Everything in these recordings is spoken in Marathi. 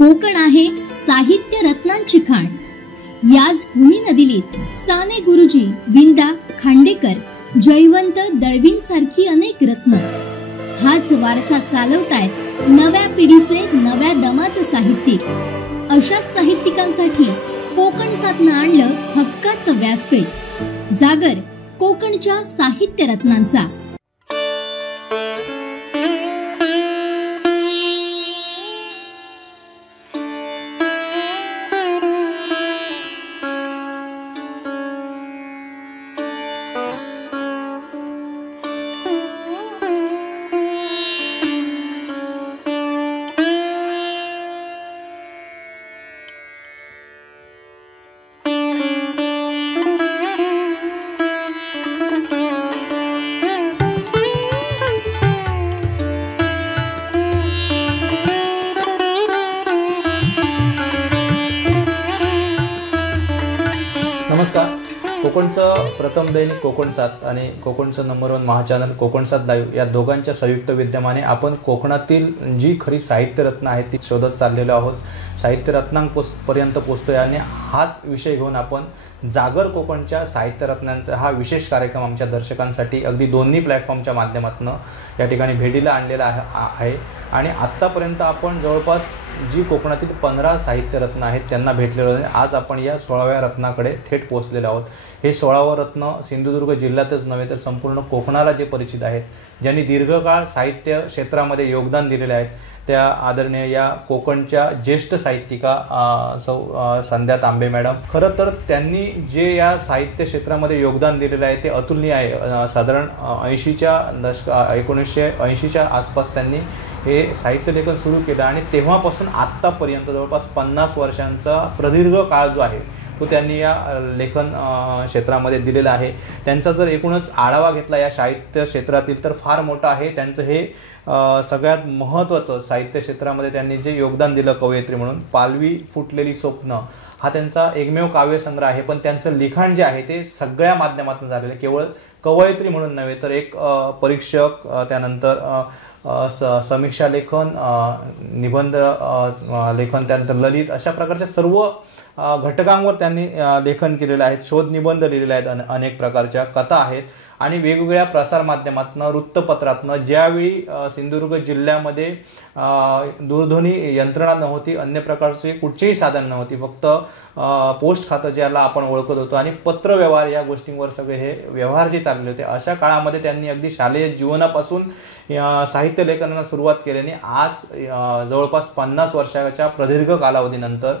कोकण आहे साहित्य रत्नांची खाण। याच भूमी नदीलीत साने गुरुजी, विंदा, खांडेकर, जयवंत दळवीं सारखी अनेक रत्न। हाच वारसा चालवतायत नव्या पिढीचे, नव्या दमाचे साहित्यिक। अशाच साहित्यिकांसाठी कोकण सातनं आणलं हक्काचं व्यासपीठ। जागर कोकणच्या साहित्य रत्नांचा। नमस्कार। कोकणचं प्रथम दैनिक कोकण 7 आणि कोकणचं नंबर 1 महाचॅनल कोकण 7 लाईव्ह या दोघांच्या संयुक्त विद्यमाने आपण कोकणातील जी खरी साहित्य रत्न आहेत ती शोधत चाललेलो आहोत। साहित्य रत्नांपर्यंत पोहोचतोय आणि हाच विषय घेऊन आपण जागर कोकणच्या साहित्य रत्नांचा हा विशेष कार्यक्रम आमच्या दर्शकांसाठी अगदी दोन्ही प्लॅटफॉर्मच्या माध्यमातून या ठिकाणी भेटीला आणलेला आहे। आणि आत्तापर्यंत आपण जवळपास जी कोकणातील 15 साहित्य रत्न आहेत त्यांना भेटलेलो आहे। आज आपण या 16व्या रत्नाकडे थेट पोहोचलेलो आहोत। हे 16वं रत्न सिंधुदुर्ग जिल्ह्यातच नव्हे तर संपूर्ण कोकणाला जे परिचित आहेत, ज्यांनी दीर्घकाळ साहित्य क्षेत्रामध्ये योगदान दिलेले आहेत, त्या आदरणीय या कोकणच्या ज्येष्ठ साहित्यिका सौ संध्या तांबे मॅडम। खरं तर त्यांनी जे या साहित्य क्षेत्रामध्ये योगदान दिलेलं आहे ते अतुलनीय आहे। साधारण 1980च्या आसपास त्यांनी हे साहित्य लेखन सुरू केलं आणि तेव्हापासून आत्तापर्यंत जवळपास 50 वर्षांचा प्रदीर्घ काळ जो आहे तो त्यांनी या लेखन क्षेत्रामध्ये दिलेला आहे। त्यांचा जर एकूणच आढावा घेतला या साहित्य क्षेत्रातील तर फार मोठा आहे। त्यांचं हे सगळ्यात महत्त्वाचं साहित्य क्षेत्रामध्ये त्यांनी जे योगदान दिलं कवयित्री म्हणून, पालवी फुटलेली स्वप्न हा त्यांचा एकमेव काव्यसंग्रह आहे। पण त्यांचं लिखाण जे आहे ते सगळ्या माध्यमातून झालेलं, केवळ कवयित्री म्हणून नव्हे तर एक परीक्षक, त्यानंतर समीक्षा लेखन, निबंध लेखन, त्यानंतर ललित, अशा प्रकारच्या सर्व घटकांवर त्यांनी लेखन केलेलं आहे। शोध निबंध लिहिलेले आहेत, अनेक प्रकारच्या कथा आहेत आणि वेगवेगळ्या प्रसार माध्यमातून, वृत्तपत्रातून, ज्यावेळी सिंधुदुर्ग जिल्ह्यामध्ये दूरध्वनी यंत्रणा नव्हती, अन्य प्रकारचे कुठचेही साधन नव्हती, फक्त पोस्ट खातं ज्याला आपण ओळखत होतो आणि पत्रव्यवहार या गोष्टींवर सगळे हे व्यवहार जे चालले होते, अशा काळामध्ये त्यांनी अगदी शालेय जीवनापासून साहित्य लेखनाला सुरुवात केल्याने आज जवळपास 50 वर्षाच्या प्रदीर्घ कालावधीनंतर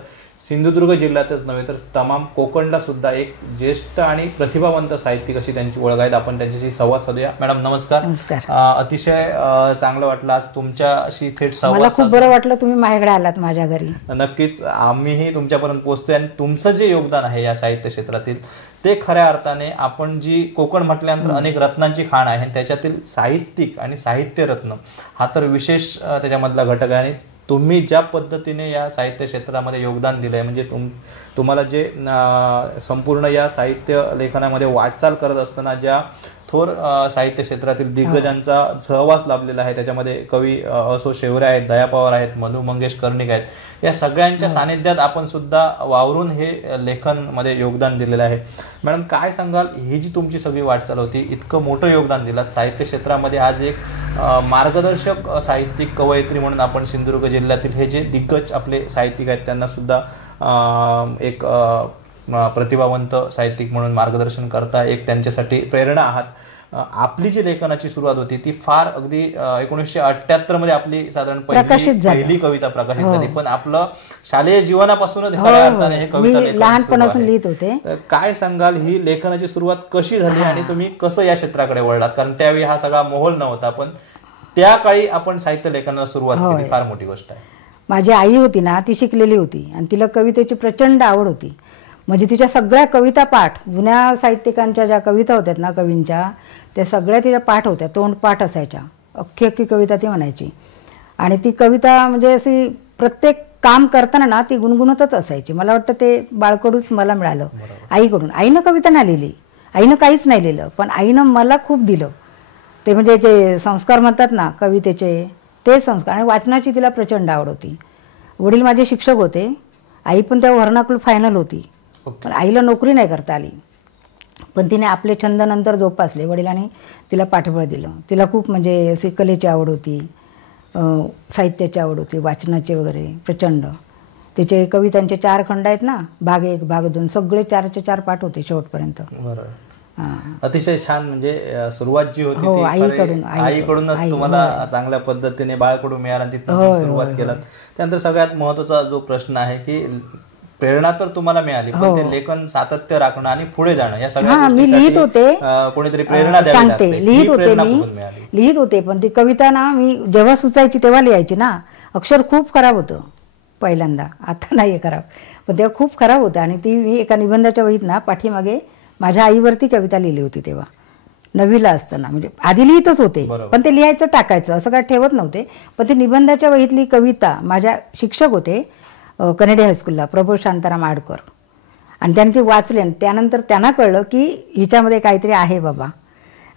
सिंधुदुर्ग जिल्ह्यातच नव्हे तर तमाम कोकणला सुद्धा एक ज्येष्ठ आणि प्रतिभावंत साहित्यिक अशी त्यांची ओळख आहे। आपण त्यांच्याशी संवाद साधूया। मॅडम नमस्कार। अतिशय चांगलं वाटलं आज तुमच्याशी थेट संवाद। मला खूप बरं वाटलं तुम्ही माझ्याकडे आलात माझ्या घरी। नक्कीच आम्हीही तुमच्यापर्यंत पोहोचतोय आणि तुमचं जे योगदान आहे या साहित्य क्षेत्रातील ते खऱ्या अर्थाने, आपण जी कोकण म्हटल्यानंतर अनेक रत्नांची खाण आहे, त्याच्यातील साहित्यिक आणि साहित्य रत्न हा तर विशेष त्याच्यामधला घटक आहे। आणि तुम्ही ज्या पद्धतीने या साहित्य क्षेत्रामध्ये योगदान दिलं आहे, म्हणजे तुम्हाला जे संपूर्ण या साहित्य लेखनामध्ये वाटचाल करत असताना ज्या थोर साहित्य क्षेत्रातील दिग्गजांचा सहवास लाभलेला आहे, त्याच्यामध्ये कवी असो शेवरे आहेत, दया पवार आहेत, मधु मंगेश कर्णिक आहेत, या सगळ्यांच्या सानिध्यात आपण सुद्धा वावरून हे लेखनमध्ये योगदान दिलेलं आहे। मॅडम काय सांगाल, ही जी तुमची सगळी वाटचाल होती, इतकं मोठं योगदान दिलात साहित्य क्षेत्रामध्ये, आज एक मार्गदर्शक साहित्यिक कवयित्री म्हणून आपण सिंधुदुर्ग जिल्ह्यातील हे जे दिग्गज आपले साहित्यिक आहेत त्यांना सुद्धा एक प्रतिभावंत साहित्यिक म्हणून मार्गदर्शन करता, एक त्यांच्यासाठी प्रेरणा आहात। आपली जी लेखनाची सुरुवात होती ती फार अगदी 1978 मध्ये आपली साधारण पहिली कविता प्रकाशित झाली, पण आपलं शालेय जीवनापासूनच खऱ्या अर्थाने हे कविता लहानपणापासून लिहित होते। तर काय सांगाल, ही लेखनाची सुरुवात कशी झाली आणि तुम्ही कसं या क्षेत्राकडे वळलात? कारण त्यावेळी हा सगळा माहोल नव्हता, पण त्या काळी आपण साहित्य लेखनाला सुरुवात केली, फार मोठी गोष्ट आहे। माझी आई होती ना, ती शिकलेली होती आणि तिला कवितेची प्रचंड आवड होती। म्हणजे तिच्या सगळ्या कविता पाठ, जुन्या साहित्यिकांच्या ज्या कविता होत्या ना कवींच्या, त्या सगळ्या तिच्या पाठ होत्या, तोंड पाठ असायच्या, अख्खी कविता ती म्हणायची। आणि ती कविता म्हणजे अशी प्रत्येक काम करताना ना ती गुणगुणतच असायची। मला वाटतं ते बाळकडूच मला मिळालं आईकडून। आईनं कविता नाही लिहिली, आईनं काहीच नाही लिहिलं, पण आईनं मला खूप दिलं। ते म्हणजे जे संस्कार म्हणतात ना कवितेचे, ते संस्कार, आणि वाचनाची तिला प्रचंड आवड होती। वडील माझे शिक्षक होते, आई पण तेव्हा व्हर्नाकुलर फायनल होती, पण आईला नोकरी नाही करता आली, पण तिने आपले छंद नंतर जोपासले. वडिलांनी तिला पाठबळ दिलं. तिला खूप म्हणजे अशी कलेची आवड होती, साहित्याची आवड होती, वाचनाची वगैरे प्रचंड. तिचे कवितांचे 4 खंड आहेत ना, भाग 1 भाग 2 सगळे 4चे 4 पाठ होते शेवटपर्यंत. अतिशय छान. म्हणजे सुरुवात जी होती ती आईकडूनच तुम्हाला चांगल्या पद्धतीने बाळकडून मिळाला, तिथून सुरुवात केलं. त्यानंतर सगळ्यात महत्त्वाचा जो प्रश्न आहे की प्रेरणा तर तुम्हाला मिळाली, पण ते लेखन सातत्य राखणं आणि पुढे जाणं या सगळ्या मी लिहित होते, कोणीतरी प्रेरणा द्यावी लागते. लिहित होते पण ती कविता ना मी जेव्हा सुचायची तेव्हा लिहायची ना. अक्षर खूप खराब होतं पहिल्यांदा, आता नाही खराब, पण तेव्हा खूप खराब होतं. आणि ती मी एका निबंधाच्या वहीत ना पाठीमागे माझ्या आईवरती कविता लिहिली होती तेव्हा 9वीला असताना. म्हणजे आधी लिहितच होते, पण ते लिहायचं टाकायचं असं काय ठेवत नव्हते. पण ती निबंधाच्या वहीतली कविता माझ्या शिक्षक होते कनेडी हायस्कूलला, प्रभू शांताराम आडकर, आणि त्यांनी ती वाचले. आणि त्यानंतर त्यांना कळलं की हिच्यामध्ये काहीतरी आहे बाबा.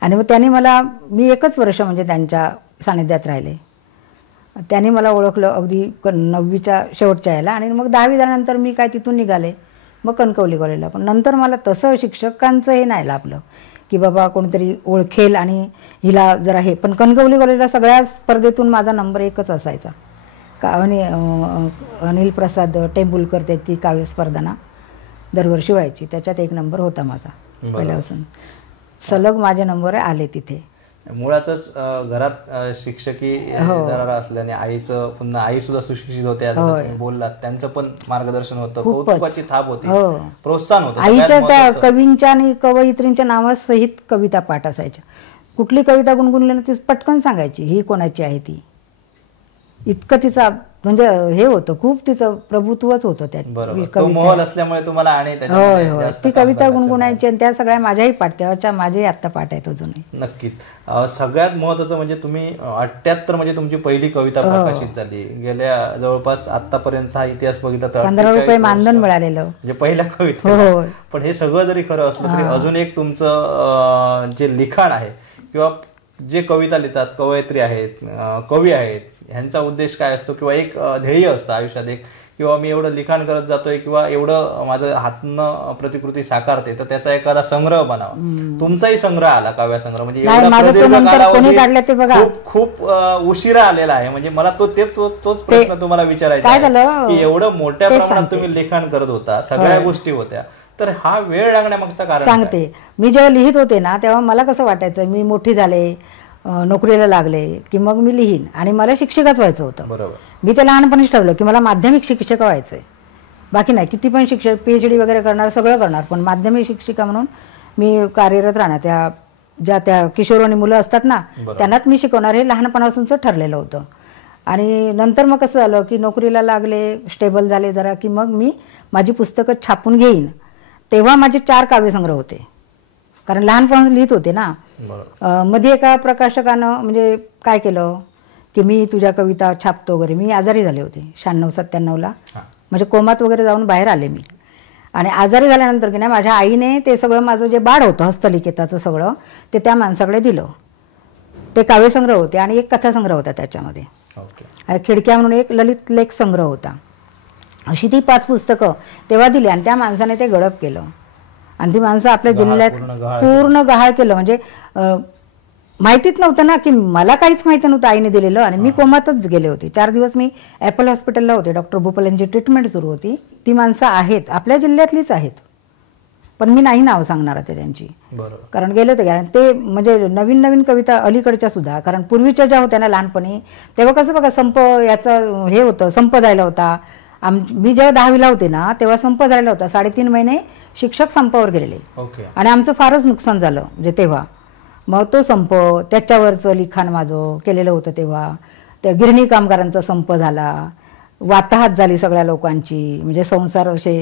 आणि मग त्यांनी मला, मी 1च वर्ष म्हणजे त्यांच्या सानिध्यात राहिले. त्यांनी मला ओळखलं अगदी 9वीच्या शेवटच्या यायला. आणि मग 10वी झाल्यानंतर मी काय तिथून निघाले मग कणकवली कॉलेजला. पण नंतर मला तसं शिक्षकांचं हे नाही लाभलं की बाबा कोणीतरी ओळखेल आणि हिला जरा हे. पण कणकवली कॉलेजला सगळ्या स्पर्धेतून माझा नंबर 1च असायचा. अनिल प्रसाद टेंबुलकर त्याची काव्य स्पर्धा ना दरवर्षी व्हायची, त्याच्यात 1 नंबर होता माझा पहिल्यापासून. सलग माझे नंबर आले तिथे. मुळातच घरात शिक्षकी दरारा असल्याने आईचं, पुन्हा आई सुद्धा सुशिक्षित होत्या, तुम्ही बोललात, त्यांचं पण मार्गदर्शन होतं, कौतुकाची थाप होती, प्रोत्साहन होतं. आईच्या त्या कवींच्या आणि कवयित्रींच्या नावासहित कविता पाठ असायच्या. कुठली कविता गुणगुणली ना ती पटकन सांगायची ही कोणाची आहे ती. इतकं तिचा म्हणजे हे होतं, खूप तिचं प्रभुत्वच होतं त्या तुम्हाला. आणि ती कविता गुणगुणायची आणि त्या सगळ्या माझ्याही पाठ, तेव्हाच्या माझेही आत्ता पाठ आहेत अजूनही. नक्कीच. सगळ्यात महत्वाचं म्हणजे तुम्ही 78 म्हणजे तुमची पहिली कविता प्रकाशित झाली. गेल्या जवळपास आतापर्यंतचा हा इतिहास बघितला तर 15 रुपये मानधन मिळालेलं म्हणजे पहिल्या कविता. पण हे सगळं जरी खरं असलं तरी अजून एक तुमचं जे लिखाण आहे किंवा जे कविता लिहितात, कवयित्री आहेत, कवी आहेत, ह्यांचा उद्देश काय असतो किंवा एक ध्येय असतं आयुष्यात एक, किंवा मी एवढं लिखाण करत जातोय किंवा एवढं माझं हातनं प्रतिकृती साकारते तर त्याचा एखादा संग्रह बनावा. तुमचाही संग्रह आला, काव्य संग्रह. म्हणजे खूप उशिरा आलेला आहे. म्हणजे मला तोच प्रश्न तुम्हाला विचारायचा आहे की एवढं मोठ्या प्रमाणात तुम्ही लिखाण करत होता, सगळ्या गोष्टी होत्या, तर हा वेळ लागण्यामागचं कारण सांगते. मी जेव्हा लिहित होते ना तेव्हा मला कसं वाटायचं, मी मोठी झाले, नोकरीला लागले की मग मी लिहीन, आणि मला शिक्षकच व्हायचं होतं. बरोबर. मी ते लहानपणीच ठरवलं की मला माध्यमिक शिक्षक व्हायचं आहे, बाकी नाही. किती पण शिक्षक PhD वगैरे करणार, सगळं करणार, पण माध्यमिक शिक्षिका म्हणून मी कार्यरत राहणार. त्या किशोरवणी मुलं असतात ना त्यांनाच मी शिकवणार, हे लहानपणापासूनच ठरलेलं होतं. आणि नंतर मग कसं झालं की नोकरीला लागले, स्टेबल झाले जरा, की मग मी माझी पुस्तकं छापून घेईन. तेव्हा माझे 4 काव्यसंग्रह होते, कारण लहानपणापासून लिहित होते ना. मध्ये एका प्रकाशकानं म्हणजे काय केलं की मी तुझ्या कविता छापतो वगैरे. मी आजारी झाले होते 96-97ला, म्हणजे कोमात वगैरे जाऊन बाहेर आले मी. आणि आजारी झाल्यानंतर की नाही माझ्या आईने ते सगळं माझं जे बाळ होतं हस्तलिखिताचं सगळं ते त्या माणसाकडे दिलं. ते काव्यसंग्रह होते आणि एक कथासंग्रह होता त्याच्यामध्ये. खिडक्या म्हणून एक ललित लेख संग्रह होता. अशी ती 5 पुस्तकं तेव्हा दिली आणि त्या माणसाने ते गडप केलं. आणि ती माणसं आपल्या जिल्ह्यात पूर्ण गहाळ केलं. म्हणजे माहितीच नव्हतं ना की मला काहीच माहिती नव्हतं आईने दिलेलं. आणि मी कोमातच गेले होते. 4 दिवस मी ॲपल हॉस्पिटलला होते. डॉक्टर भूपाल यांची ट्रीटमेंट सुरू होती. ती माणसं आहेत, आपल्या जिल्ह्यातलीच आहेत, पण मी नाही नाव सांगणार ते त्यांची, कारण गेले होते. कारण ते म्हणजे नवीन नवीन कविता अलीकडच्या सुद्धा, कारण पूर्वीच्या ज्या होत्या ना लहानपणी तेव्हा कसं बघा संप याचं हे होतं, संप जायला होता. मी जेव्हा 10वीला होते ना तेव्हा संप झालेला होता. 3.5 महिने शिक्षक संपावर गेलेले आणि आमचं फारच नुकसान झालं म्हणजे तेव्हा. मग तो संप, त्याच्यावरचं लिखाण माझं केलेलं होतं तेव्हा. त्या गिरणी कामगारांचा संप झाला, वाताहत झाली सगळ्या लोकांची, म्हणजे संसार असे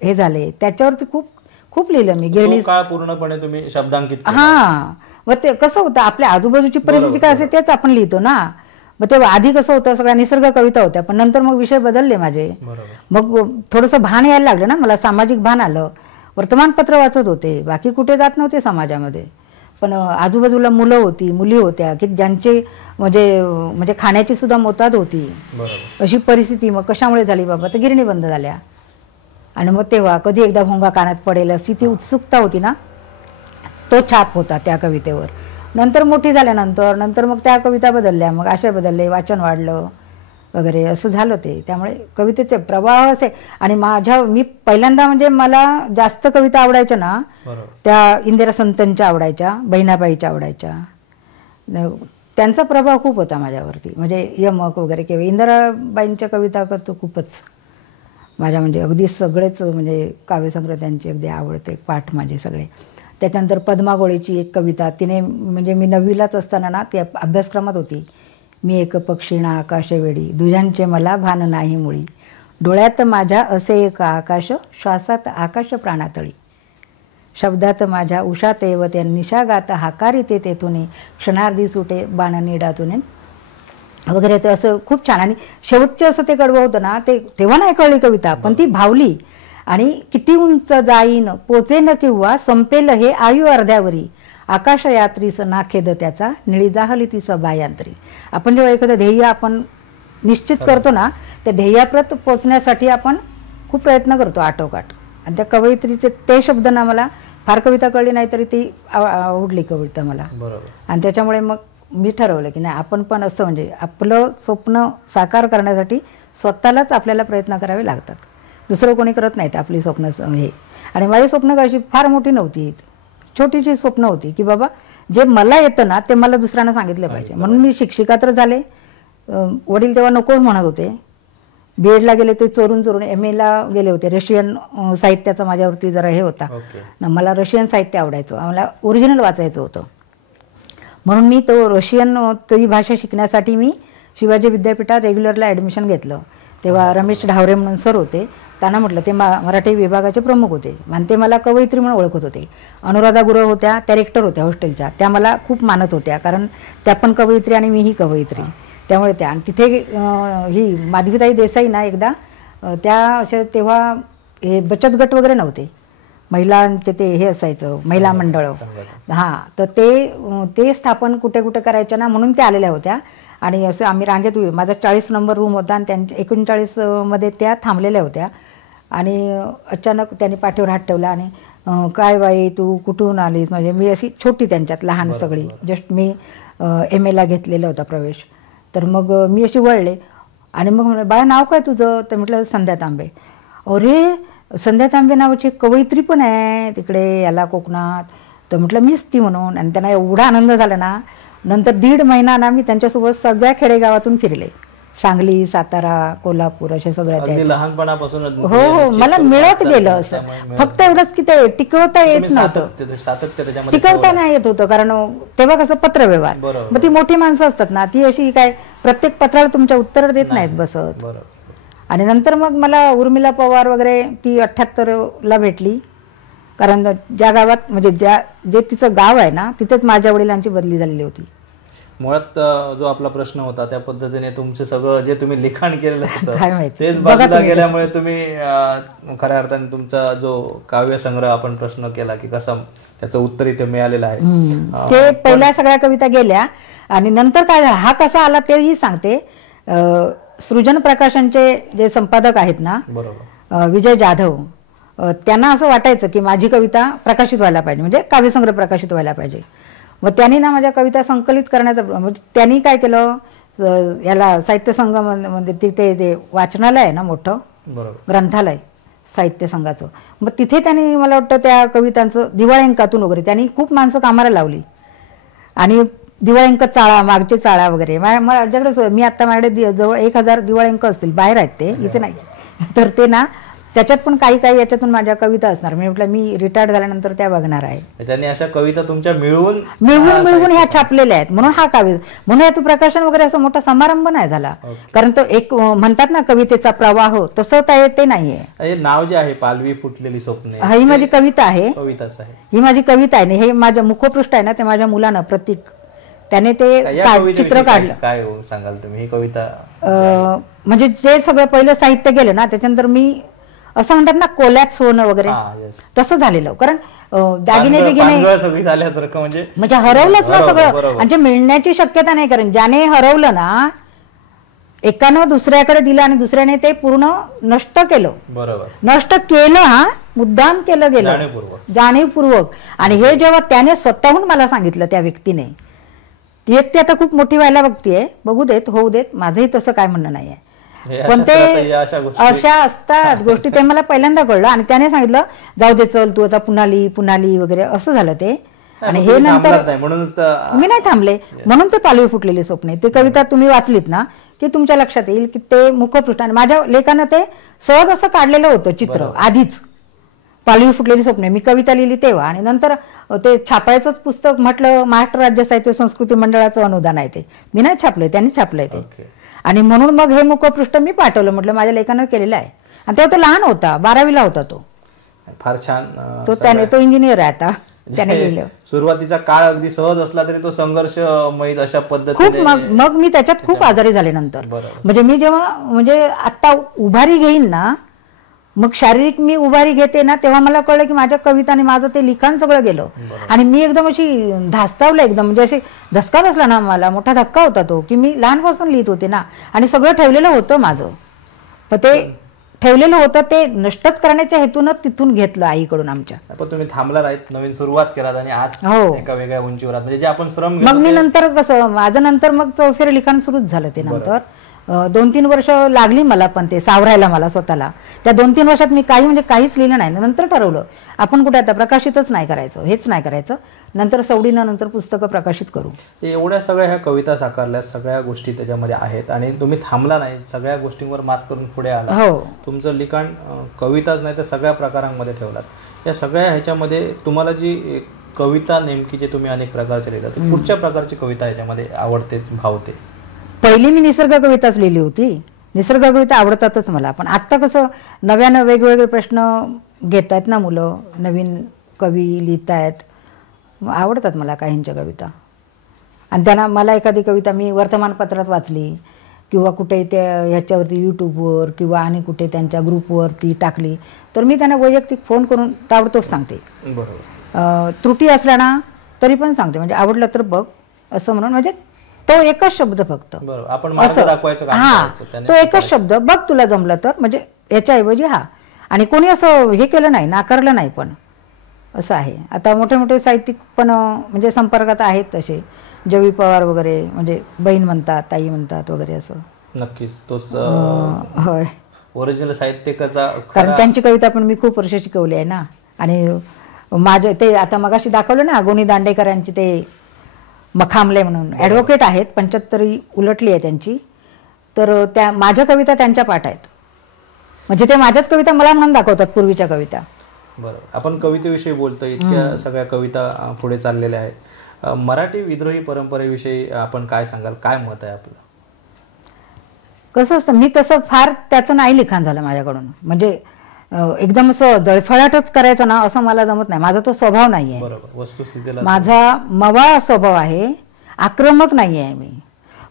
हे झाले. त्याच्यावरती खूप खूप लिहिलं मी. गिरणी काळ पूर्णपणे तुम्ही शब्दांकित. हां, मग ते कसं होतं आपल्या आजूबाजूची परिस्थिती काय असते तेच आपण लिहितो ना. मग तेव्हा आधी कसं होतं सगळ्या निसर्ग कविता होत्या, पण नंतर मग विषय बदलले माझे. मग थोडंसं भान यायला लागलं ना मला, सामाजिक भान आलं. वर्तमानपत्र वाचत होते, बाकी कुठे जात नव्हते समाजामध्ये. पण आजूबाजूला मुलं होती, मुली होत्या की ज्यांचे म्हणजे खाण्याची सुद्धा मोताद होती. अशी परिस्थिती मग कशामुळे झाली बाबा, तर गिरणी बंद झाल्या. आणि मग तेव्हा कधी एकदा भोंगा कानात पडेल अशी ती उत्सुकता होती ना, तो छाप होता त्या कवितेवर. नंतर मोठी झाल्यानंतर मग त्या कविता बदलल्या, मग आशय बदलले, वाचन वाढलं वगैरे असं झालं ते. त्यामुळे कवितेचे प्रवाह असे. आणि मी पहिल्यांदा म्हणजे मला जास्त कविता आवडायच्या ना, त्या इंदिरा संतांच्या आवडायच्या, बहिणाबाईच्या आवडायच्या. त्यांचा प्रभाव खूप होता माझ्यावरती. म्हणजे यमक वगैरे किंवा इंदिराबाईंच्या कविता तर खूपच माझ्या म्हणजे अगदी सगळेच म्हणजे काव्यसंग्रह त्यांची अगदी आवडते पाठ माझे सगळे. त्याच्यानंतर पद्मा गोळेची एक कविता तिने म्हणजे मी 9वीलाच असताना ना ती अभ्यासक्रमात होती. मी एक पक्षिणा आकाशवेडी, दुजांचे मला भान नाही मुळी, डोळ्यात माझ्या असे एक आकाश, श्वासात आकाश प्राणातळी, शब्दात माझ्या उषात येवते, निशागात हाकारिते तेथुने, क्षणार्धी सुटे बाण निडातुने वगैरे. ते असं खूप छान. आणि शेवटचं असं ते कडवं होतं ना, ते तेव्हा नाही कळली कविता, पण ती भावली. आणि किती उंच जाईन पोचेन किंवा संपेल हे आयु अर्ध्यावरी, आकाशयात्रीस नाखेद त्याचा, निळी जाहली ती सभायांत्री. आपण जेव्हा एखादं ध्येय आपण निश्चित करतो ना, त्या ध्येयाप्रत पोचण्यासाठी आपण खूप प्रयत्न करतो आटोकाट. आणि त्या कवयित्रीचे ते शब्द ना मला फार कविता कळली नाही तरी ती आवडली कविता मला. आणि त्याच्यामुळे मग मी ठरवलं की नाही, आपण पण असं म्हणजे आपलं स्वप्न साकार करण्यासाठी स्वतःलाच आपल्याला प्रयत्न करावे लागतात. दुसरं कोणी करत नाहीत आपली स्वप्न हे. आणि माझी स्वप्न कशी फार मोठी नव्हती, छोटीशी स्वप्न होती की बाबा जे मला येतं ना ते मला दुसऱ्यांना सांगितलं पाहिजे. म्हणून मी शिक्षिका तर झाले. वडील तेव्हा नकोच म्हणत होते. BEdला गेले ते चोरून MAला गेले होते. रशियन साहित्याचा माझ्यावरती जरा हे होता. मला रशियन साहित्य आवडायचं, मला ओरिजिनल वाचायचं होतं. म्हणून मी तो रशियन ती भाषा शिकण्यासाठी मी शिवाजी विद्यापीठात रेग्युलरला ॲडमिशन घेतलं. तेव्हा रमेश ढावरे म्हणून सर होते. त्यांना म्हटलं, ते मराठी विभागाचे प्रमुख होते आणि ते मला कवयित्री म्हणून ओळखत होते. अनुराधा गुरव होत्या, त्या रेक्टर होत्या हॉस्टेलच्या. त्या मला खूप मानत होत्या, कारण त्या पण कवयित्री आणि मीही कवयित्री. त्यामुळे त्या आणि तिथे ही माधवीताई देसाई ना एकदा त्या अशा तेव्हा हे बचत गट वगैरे नव्हते, महिलांचे ते हे असायचं महिला मंडळ. हां, तर ते स्थापन कुठे कुठे करायच्या ना, म्हणून त्या आलेल्या होत्या. आणि असं आम्ही रांगेत माझा 40 नंबर रूम होता आणि त्यांच्या 39मध्ये त्या थांबलेल्या होत्या. आणि अचानक त्यांनी पाठीवर हात ठेवला आणि काय बाई तू कुठून आलीस, म्हणजे मी अशी छोटी त्यांच्यात लहान सगळी, जस्ट मी MAला घेतलेला होता प्रवेश. तर मग मी अशी वळले आणि मग म्हटलं, बाळा नाव काय तुझं? तर म्हटलं संध्या तांबे. अरे संध्या तांबे नावाची कवयित्री पण आहे तिकडे याला कोकणात. तर म्हटलं मीच ती म्हणून. आणि त्यांना एवढा आनंद झाला ना. नंतर 1.5 महिना ना मी त्यांच्यासोबत सगळ्या खेडेगावातून फिरले. सांगली, सातारा, कोल्हापूर अशा सगळ्या लहानपणापासून. हो, मला मिळत गेलं असं. फक्त एवढंच की ते टिकवता येत नव्हतं, टिकवता नाही येत होतं. कारण तेव्हा कसं पत्रव्यवहार, मग ती मोठी माणसं असतात ना, ती अशी काय प्रत्येक पत्राला तुमच्या उत्तर देत नाहीत बसत. आणि नंतर मग मला उर्मिला पवार वगैरे ती 78ला भेटली. कारण ज्या गावात म्हणजे जे तिचं गाव आहे ना, तिथेच माझ्या वडिलांची बदली झालेली होती. मुळात जो आपला प्रश्न होता त्या पद्धतीने तुमचं सगळं जे तुम्ही लिखाण केलेलं होतं तेच बाजूला गेल्यामुळे तुम्ही खऱ्या अर्थाने तुमचा जो काव्य संग्रह आपण प्रश्न केला की कसं त्याचं उत्तर इथे मिळालेलं आहे. ते पहिल्या सगळ्या कविता गेल्या. आणि नंतर काय झालं हा कसा आला तेही सांगते. सृजन प्रकाशनचे जे संपादक आहेत ना, विजय जाधव, त्यांना असं वाटायचं की माझी कविता प्रकाशित व्हायला पाहिजे, म्हणजे काव्यसंग्रह प्रकाशित व्हायला पाहिजे. मग त्यांनी ना माझ्या कविता संकलित करण्याचं म्हणजे त्यांनी काय केलं, याला साहित्य संघ म्हणजे तिथे ते वाचनालय आहे ना मोठं ग्रंथालय साहित्य संघाचं, मग तिथे त्यांनी मला वाटतं त्या कवितांचं दिवाळी अंकातून वगैरे त्यांनी खूप माणसं कामाला लावली. आणि दिवाळी अंक चाळा, मागचे चाळा वगैरे माझ्याकडे मी आत्ता माझ्याकडे जवळ 1000 दिवाळी अंक असतील, बाहेर आहेत ते, इथे नाही. तर ते ना त्याच्यात पण काही याच्यातून माझ्या कविता असणार. मी म्हटलं मी रिटायर्ड झाल्यानंतर त्या बघणार आहे. त्यांनी अशा कविता तुमच्या मिळवून ह्या छापलेल्या आहेत. म्हणून हा काव्य, म्हणून याचं प्रकाशन वगैरे असं मोठा समारंभ नाही झाला. कारण तो एक म्हणतात ना कवितेचा प्रवाह, तसं ते नाहीये. नाव जे आहे पालवी फुटलेली स्वप्ने, ही माझी कविता आहे. कविताच आहे ही माझी कविता आहे. हे माझं मुखपृष्ठ आहे ना, ते माझ्या मुलानं प्रतीक त्याने ते चित्र काढलं. काय सांगाल तुम्ही ही कविता? म्हणजे जे सगळं पहिलं साहित्य गेलं ना, त्याच्यानंतर मी असं म्हणतात ना कोलॅप्स होणं वगैरे, तसं झालेलं. कारण दागिने बिगिने सगळी झाल्यासारखं म्हणजे हरवलंच ना सगळं, म्हणजे मिळण्याची शक्यता नाही. कारण ज्याने हरवलं ना, एकानं दुसऱ्याकडे दिलं आणि दुसऱ्याने ते पूर्ण नष्ट केलं. बरोबर, नष्ट केलं, हा मुद्दाम केलं गेलं जाणीवपूर्वक. आणि हे जेव्हा त्याने स्वतःहून मला सांगितलं, त्या व्यक्तीने, ती व्यक्ती आता खूप मोठी व्हायला बघतीये, बघू देत, होऊ देत, माझंही तसं काय म्हणणं नाहीये, पण ते अशा असतात गोष्टी, ते मला पहिल्यांदा कळलं. आणि त्याने सांगितलं जाऊ दे चल तू आता पुन्हाली वगैरे, असं झालं ते. आणि हे नंतर मी नाही थांबले, म्हणून ते पालवी फुटलेली स्वप्ने, ती कविता तुम्ही वाचलीत ना की तुमच्या लक्षात येईल की ते मुखपृष्ठाने माझ्या लेखानं ते सहज असं काढलेलं होतं चित्र आधीच. पालवी फुटलेली स्वप्ने मी कविता लिहिली तेव्हा, आणि नंतर ते छापायचंच पुस्तक म्हटलं, महाराष्ट्र राज्य साहित्य संस्कृती मंडळाचं अनुदान आहे ते, मी नाही छापलंय, त्यांनी छापलंय ते. आणि म्हणून मग हे मुखपृष्ठ मी पाठवलं, म्हटलं माझ्या लेखानं केलेलं आहे. आणि तेव्हा तो लहान होता, 12वीला होता तो. फार छान. तो इंजिनियर आहे आता. त्याने लिहिलं. सुरुवातीचा काळ अगदी सहज असला तरी तो संघर्षमय अशा पद्धतीने. खूप मग मी त्याच्यात खूप आजारी झाले नंतर. म्हणजे मी जेव्हा म्हणजे आता उभारी घेईन ना, मग शारीरिक मी उभारी घेते ना, तेव्हा मला कळलं की माझ्या कविताने माझं ते लिखाण सगळं गेलं. आणि मी एकदम अशी धास्तावलं, एकदम म्हणजे अशी धसका बसला ना, मला मोठा धक्का होता तो, की मी लहानपासून लिहित होते ना, आणि सगळं ठेवलेलं होतं माझं, तर ते ठेवलेलं होतं ते नष्टच करण्याच्या हेतून तिथून घेतलं आईकडून आमच्या. पण तुम्ही थांबला नाहीत, नवीन सुरुवात केलात आणि आज एका वेगळ्या उंचीवर आहात. म्हणजे जे आपण श्रम मग मी नंतर कसं माझं नंतर मग चौफेर लिखाण सुरूच झालं. ते नंतर 2-3 वर्ष लागली मला पण ते सावरायला मला स्वतःला. त्या 2-3 वर्षात मी म्हणजे काहीच लिहिलं नाही. नंतर ठरवलं आपण कुठे आता प्रकाशितच नाही करायचं, हेच नाही करायचं, नंतर सवडीनं नंतर पुस्तकं प्रकाशित करू. एवढ्या सगळ्या ह्या कविता साकारल्या, सगळ्या गोष्टी त्याच्यामध्ये आहेत आणि तुम्ही थांबला नाही, सगळ्या गोष्टींवर मात करून पुढे आला. हो, तुमचं लिखाण कविताच नाही तर सगळ्या प्रकारांमध्ये ठेवलात. या सगळ्या ह्याच्यामध्ये तुम्हाला जी कविता नेमकी जे तुम्ही अनेक प्रकारचे लिहितात, कुठच्या प्रकारची कविता ह्याच्यामध्ये आवडते, भावते? पहिली मी निसर्ग कविताच लिहिली होती. निसर्ग कविता आवडतातच मला. पण आत्ता कसं नव्यानं वेगवेगळे प्रश्न घेत आहेत ना मुलं, नवीन कवी लिहित आहेत, आवडतात मला काहींच्या कविता. आणि त्यांना मला एखादी कविता मी वर्तमानपत्रात वाचली किंवा कुठे ते ह्याच्यावरती यूट्यूबवर किंवा आणि कुठे त्यांच्या ग्रुपवरती टाकली, तर मी त्यांना वैयक्तिक फोन करून ताबडतोब सांगते. बरोबर. त्रुटी असल्या ना तरी पण सांगते, म्हणजे आवडलं तर बघ असं म्हणून. म्हणजे तो एकच शब्द फक्त, तो एकच शब्द, बघ तुला जमलं तर, म्हणजे याच्याऐवजी हा. आणि कोणी असं हे केलं नाही, नाकारलं नाही, पण असं आहे. आता मोठे मोठे साहित्यिक पण म्हणजे संपर्कात आहेत तसे, जवी पवार वगैरे, म्हणजे बहीण म्हणतात, ताई म्हणतात वगैरे असं. नक्कीच तोच होय ओरिजिनल साहित्यिकाचा. कारण त्यांची कविता पण मी खूप वर्ष शिकवली आहे ना. आणि माझं ते आता मगाशी दाखवलं ना गोनी दांडेकरांची ते मखामले म्हणून ॲडव्होकेट आहेत, 75 उलटली आहे त्यांची, तर त्या माझ्या कविता त्यांच्या पाठ आहेत. म्हणजे ते माझ्याच कविता मला म्हणून दाखवतात, पूर्वीच्या कविता. बरोबर. आपण कवितेविषयी बोलतोय, इतक्या सगळ्या कविता पुढे चाललेल्या आहेत. मराठी विद्रोही परंपरेविषयी आपण काय सांगाल, काय मत आहे आपलं? कसं असतं, मी तसं फार त्याचं नाही लिखाण झालं माझ्याकडून. म्हणजे एकदम असं जळफळाटच करायचं ना असं मला जमत नाही, माझा तो स्वभाव नाही आहे. बरोबर. वस्तुस्थितीला माझा मवाळ स्वभाव आहे, आक्रमक नाही आहे मी.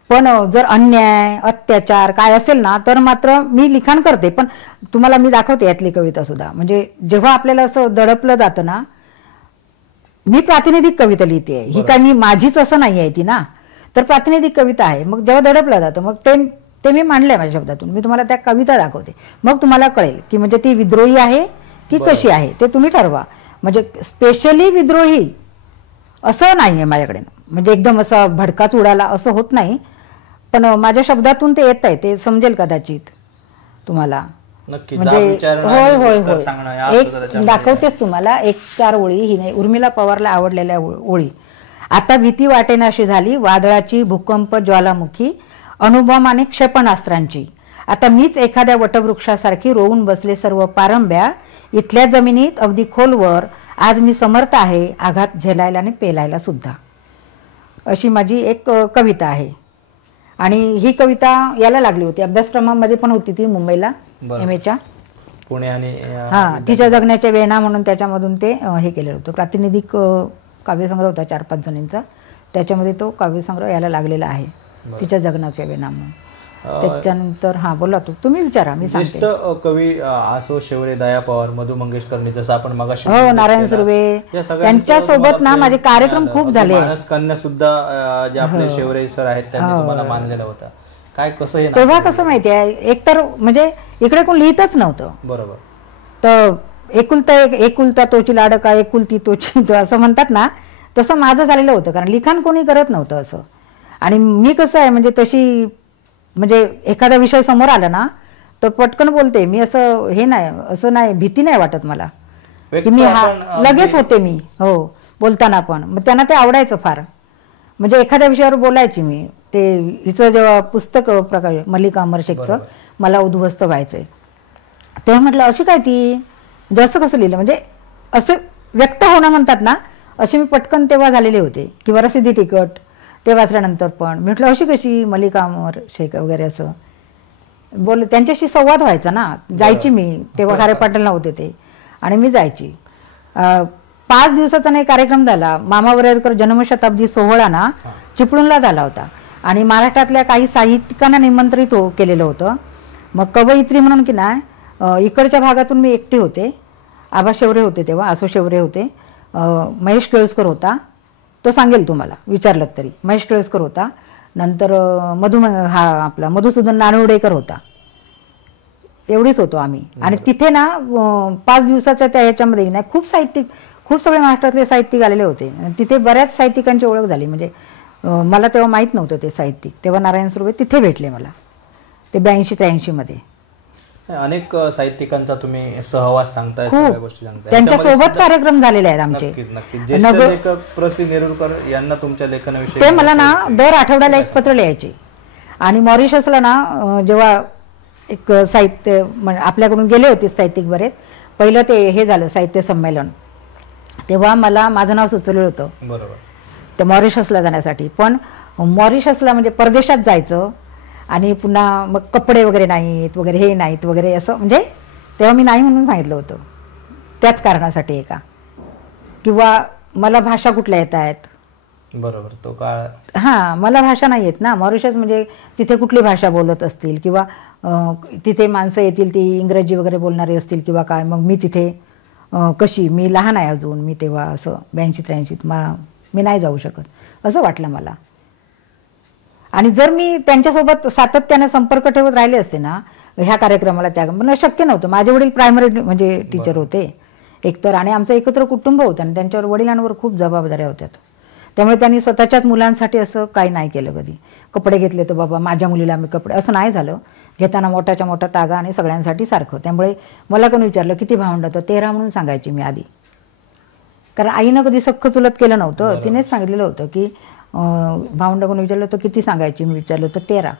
पण जर अन्याय अत्याचार काय असेल ना तर मात्र मी लिखाण करते. पण तुम्हाला मी दाखवते यातली कविता सुद्धा. म्हणजे जेव्हा आपल्याला असं दडपलं जातं ना, मी प्रातिनिधिक कविता लिहिते, ही काय मी माझीच असं नाही आहे ती ना, तर प्रातिनिधिक कविता आहे. मग जेव्हा दडपलं जातं मग ते मी मांडलंय माझ्या शब्दातून. मी तुम्हाला त्या कविता दाखवते, मग तुम्हाला कळेल की म्हणजे ती विद्रोही आहे की कशी आहे, ते तुम्ही ठरवा. म्हणजे स्पेशली विद्रोही असं नाही आहे माझ्याकडे, म्हणजे एकदम असं भडकाच उडाला असं होत नाही. पण माझ्या शब्दातून ते येत आहे, ते समजेल कदाचित तुम्हाला. म्हणजे होय होय होय, एक दाखवतेच तुम्हाला. 1-4 ओळी, ही नाही उर्मिला पवारला आवडलेल्या ओळी. आता भीती वाटेनाशी झाली वादळाची, भूकंप ज्वालामुखी, अनुभवाने क्षेपणास्त्रांची. आता मीच एखाद्या वटवृक्षासारखी रोवून बसले सर्व पारंब्या, इथल्या जमिनीत अगदी खोलवर आज मी समर्थ आहे आघात झेलायला आणि पेलायला सुद्धा. अशी माझी एक कविता आहे. आणि ही कविता याला लागली होती, अभ्यासक्रमामध्ये पण होती ती मुंबईला MA पुणे आणि तिच्या जगण्याच्या वेणा म्हणून त्याच्यामधून ते हे केलेलं होतं. प्रातिनिधिक काव्यसंग्रह होता 4-5 जणींचा, त्याच्यामध्ये तो काव्यसंग्रह याला लागलेला आहे, तिच्या जगण्याच्या वेणा म्हणून. त्याच्यानंतर हा बोला तुम्ही विचारा, मी ज्येष्ठ सांगते. कवी आसो शेवरे, दया पवार, मधु मंगेश कर्णे, जसं आपण मगाशी हो, नारायण सुर्वे, त्यांच्यासोबत ना माझे कार्यक्रम खूप झाले. मानस कन्या सुद्धा जे आपले शेवरे सर आहेत त्यांनी तुम्हाला मानलेला होता. काय कसं हे तेव्हा कसं माहिती आहे, एकतर म्हणजे इकडे कोण लिहितच नव्हतं. बरोबर. तर एकुलता तोची लाडका, एकुलती तोची असं म्हणतात ना, तसं माझं झालेलं होतं. कारण लिखाण कोणी करत नव्हतं असं. आणि मी कसं आहे म्हणजे तशी म्हणजे एखादा विषय समोर आला ना तर पटकन बोलते मी. असं हे नाही, असं नाही, भीती नाही वाटत मला की मी लगेच होते मी. हो, बोलताना पण मग त्यांना ते आवडायचं फार. म्हणजे एखाद्या विषयावर बोलायची मी. ते हिचं जेव्हा पुस्तक प्रकार मल्लिका अमर शेखचं मला उद्ध्वस्त व्हायचंय तेव्हा म्हटलं अशी काय ती, म्हणजे असं कसं लिहिलं, म्हणजे असं व्यक्त होणं म्हणतात ना, अशी मी पटकन तेव्हा झालेले होते. किंवा रसिदी तिकट ते वाचल्यानंतर पण म्हटलं अशी कशी मल्लिका अमर शेख वगैरे असं बोल. त्यांच्याशी संवाद व्हायचा ना. जायची मी तेव्हा खारे पाटील नव्हते ते, आणि मी जायची. 5 दिवसाचा नाही कार्यक्रम झाला. मामा वरेरकर जन्मशताब्दी सोहळा ना चिपळूणला झाला होता आणि महाराष्ट्रातल्या काही साहित्यिकांना निमंत्रित केलेलं होतं. मग कवयित्री म्हणून की नाही इकडच्या भागातून मी एकटी होते. आबा शेवरे होते तेव्हा, आसो शेवरे होते, महेश केळुसकर होता, तो सांगेल तुम्हाला विचारलं तरी. महेश केळुसकर होता, नंतर आपला मधुसूदन नानवडेकर होता. एवढीच होतो आम्ही. आणि तिथे ना 5 दिवसाच्या त्या ह्याच्यामध्ये नाही खूप साहित्यिक, खूप सगळे महाराष्ट्रातले साहित्यिक आलेले होते. तिथे बऱ्याच साहित्यिकांची ओळख झाली. म्हणजे मला तेव्हा माहीत नव्हतं ते साहित्यिक. तेव्हा नारायण सुर्वे तिथे भेटले मला, ते 82-83 मध्ये. अनेक साहित्यिकांचा तुम्ही सहवास सांगताय, सगळ्या गोष्टी सांगताय. त्यांच्यासोबत कार्यक्रम झालेले आहेत आमचे. ज्येष्ठ लेखक प्रसिद्ध नेरुरकर यांना तुमच्या लेखनाविषयी ते मला ना दर आठवड्याला एक पत्र लिहायचे. आणि मॉरिशसला ना जेव्हा एक साहित्य आपल्याकडून गेले होते साहित्यिक बरेच, पहिलं ते हे झालं साहित्य संमेलन, तेव्हा मला माझं नाव सुचवलं होतं. बरोबर. ते मॉरिशसला जाण्यासाठी. पण मॉरिशसला म्हणजे परदेशात जायचं आणि पुन्हा मग कपडे वगैरे नाहीत वगैरे, हे नाहीत वगैरे, असं म्हणजे तेव्हा मी नाही म्हणून सांगितलं होतं त्याच कारणासाठी एका. किंवा मला भाषा कुठल्या येत आहेत. बरोबर. तो काळ हां, मला भाषा नाही येत ना. मॉरिशस म्हणजे तिथे कुठली भाषा बोलत असतील, किंवा तिथे माणसं येतील ती इंग्रजी वगैरे बोलणारी असतील किंवा काय. मग मी तिथे कशी, मी लहान आहे अजून, मी तेव्हा असं 82-83 मी नाही जाऊ शकत असं वाटलं मला. आणि जर मी त्यांच्यासोबत सातत्याने संपर्क ठेवत राहिले असते ना ह्या कार्यक्रमाला, त्या मला शक्य नव्हतं. माझे वडील प्रायमरी म्हणजे टीचर होते एकतर, आणि आमचं एकत्र कुटुंब होतं आणि त्यांच्यावर वडिलांवर खूप जबाबदाऱ्या होत्या. त्यामुळे त्यांनी स्वतःच्याच मुलांसाठी असं काही नाही केलं कधी. कपडे घेतले तर बाबा माझ्या मुलीला मी कपडे, असं नाही झालं. घेताना मोठ्याच्या मोठा तागा आणि सगळ्यांसाठी सारखं. त्यामुळे मला कोणी विचारलं किती भावंड, तर 13 म्हणून सांगायची मी आधी. कारण आईनं कधी सख्ख चुलत केलं नव्हतं. तिनेच सांगितलेलं होतं की भावंड कोणी विचारलं तर किती सांगायची, मी विचारलं तर 13.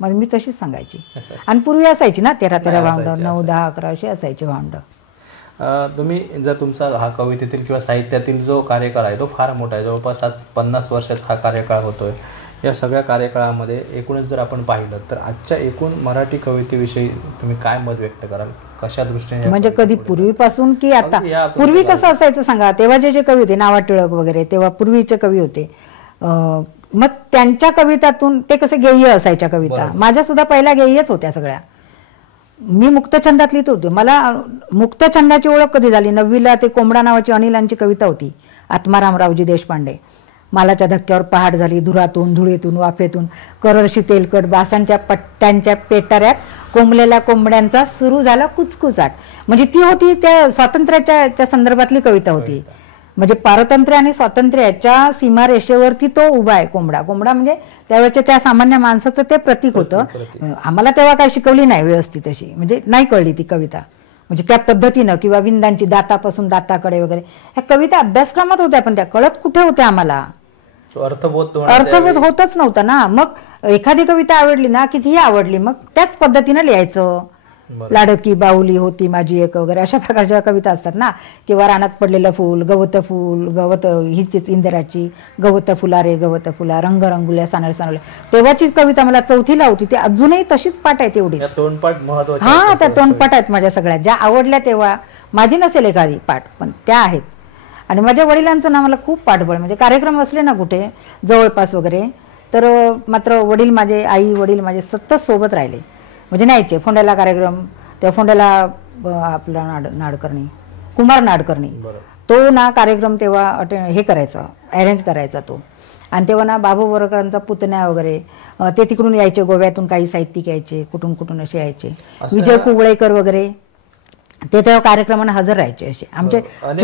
मग मी तशीच सांगायची. आणि पूर्वी असायची ना 13 भावंड, 9, 10, 11 अशी असायची भावंड. तुम्ही जर तुमचा हा कवितेतील किंवा साहित्यातील जो कार्यकाळ आहे तो फार मोठा आहे. जवळपास आज 50 वर्षाचा हा कार्यकाळ होतोय. या सगळ्या कार्यकाळामध्ये एकूणच जर आपण पाहिलं तर आजच्या एकूण मराठी कवितेविषयी तुम्ही काय मत व्यक्त कराल, कशा दृष्टीने? म्हणजे कधी पूर्वीपासून की आता? पूर्वी कसं असायचं सांगा, तेव्हा जे कवी होते नावा टिळक वगैरे, तेव्हा पूर्वीचे कवी होते. मग त्यांच्या कवितातून ते कसे गेय्य असायच्या कविता. माझ्या सुद्धा पहिल्या गेय्यच होत्या सगळ्या. मी मुक्तछंदात लिहित होते. मला मुक्तछंदाची ओळख कधी झाली, 9वीला ते कोंबडा नावाची अनिलांची कविता होती, आत्मारामरावजी देशपांडे. मालाच्या धक्क्यावर पहाट झाली, धुरातून धुळेतून वाफेतून, कररशी तेलकट बासांच्या पट्ट्यांच्या पेटाऱ्यात कोंबलेल्या कोंबड्यांचा सुरू झाला कुचकुचाट. म्हणजे ती होती त्या स्वातंत्र्याच्या संदर्भातली कविता होती. म्हणजे पारतंत्र्य आणि स्वातंत्र्याच्या सीमारेषेवरती तो उभा आहे कोंबडा. कोंबडा म्हणजे त्यावेळेच्या त्या सामान्य माणसाचं ते प्रतीक होतं. आम्हाला तेव्हा काही शिकवली नाही व्यवस्थित अशी, म्हणजे नाही कळली ती कविता म्हणजे त्या पद्धतीनं. किंवा विंदांची दातापासून दाताकडे वगैरे ह्या कविता अभ्यासक्रमात होत्या, पण त्या कळत कुठे होत्या आम्हाला. अर्थबोध होतच नव्हता ना. मग एखादी कविता आवडली ना की ती आवडली, मग त्याच पद्धतीनं लिहायचं. लाडकी बाहुली होती माझी एक वगैरे अशा प्रकारच्या कविता असतात ना. किंवा रानात पडलेलं फूल, गवत हिचीच इंदिराची, गवत फुला रे गवत फुला, रंग रंगुल्या सानळ सानळ. तेव्हाची कविता मला 4थीला होती, ती अजूनही तशीच पाठ आहे तेवढीच. हा, त्या तोंडपाठ आहेत माझ्या सगळ्या, ज्या आवडल्या तेव्हा. माझी नसेल एखादी पाठ, पण त्या आहेत. आणि माझ्या वडिलांचं ना मला खूप पाठबळ, म्हणजे कार्यक्रम असले ना कुठे जवळपास वगैरे, तर मात्र वडील माझे, आई वडील माझे सतत सोबत राहिले. म्हणजे न्यायचे फोंड्याला कार्यक्रम, त्या फोंड्याला आपला नाडकर्णी, कुमार नाडकर्णी, तो ना कार्यक्रम तेव्हा हे करायचा, अरेंज करायचा तो. आणि तेव्हा ना बाबू बोरकरांचा पुतण्या वगैरे ते तिकडून यायचे, गोव्यातून काही साहित्यिक यायचे, कुठून असे यायचे, विजय कुवळेकर वगैरे, ते तेव्हा कार्यक्रमांना हजर राहायचे. असे आमचे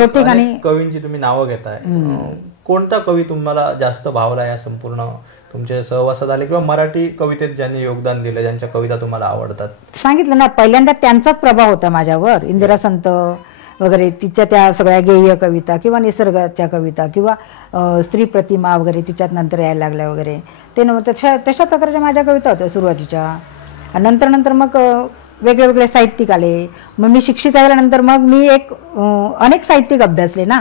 ठिकाणी कवींची तुम्ही नावं घेताय, कोणता कवी तुम्हाला जास्त भावला या संपूर्ण तुमच्या सहवासात आले, किंवा मराठी कवितेत ज्यांनी योगदान दिलं, ज्यांच्या कविता तुम्हाला आवडतात? सांगितलं ना, पहिल्यांदा त्यांचाच प्रभाव होता माझ्यावर. इंदिरा संत वगैरे तिच्या त्या सगळ्या गेय कविता, किंवा निसर्गाच्या कविता, किंवा स्त्री प्रतिमा वगैरे तिच्यात नंतर यायला लागल्या वगैरे, ते तशा प्रकारच्या माझ्या कविता होत्या सुरुवातीच्या. नंतर मग वेगळे वेगळे साहित्यिक आले. मग मी शिक्षिका झाल्यानंतर मग मी अनेक साहित्यिक अभ्यासले ना.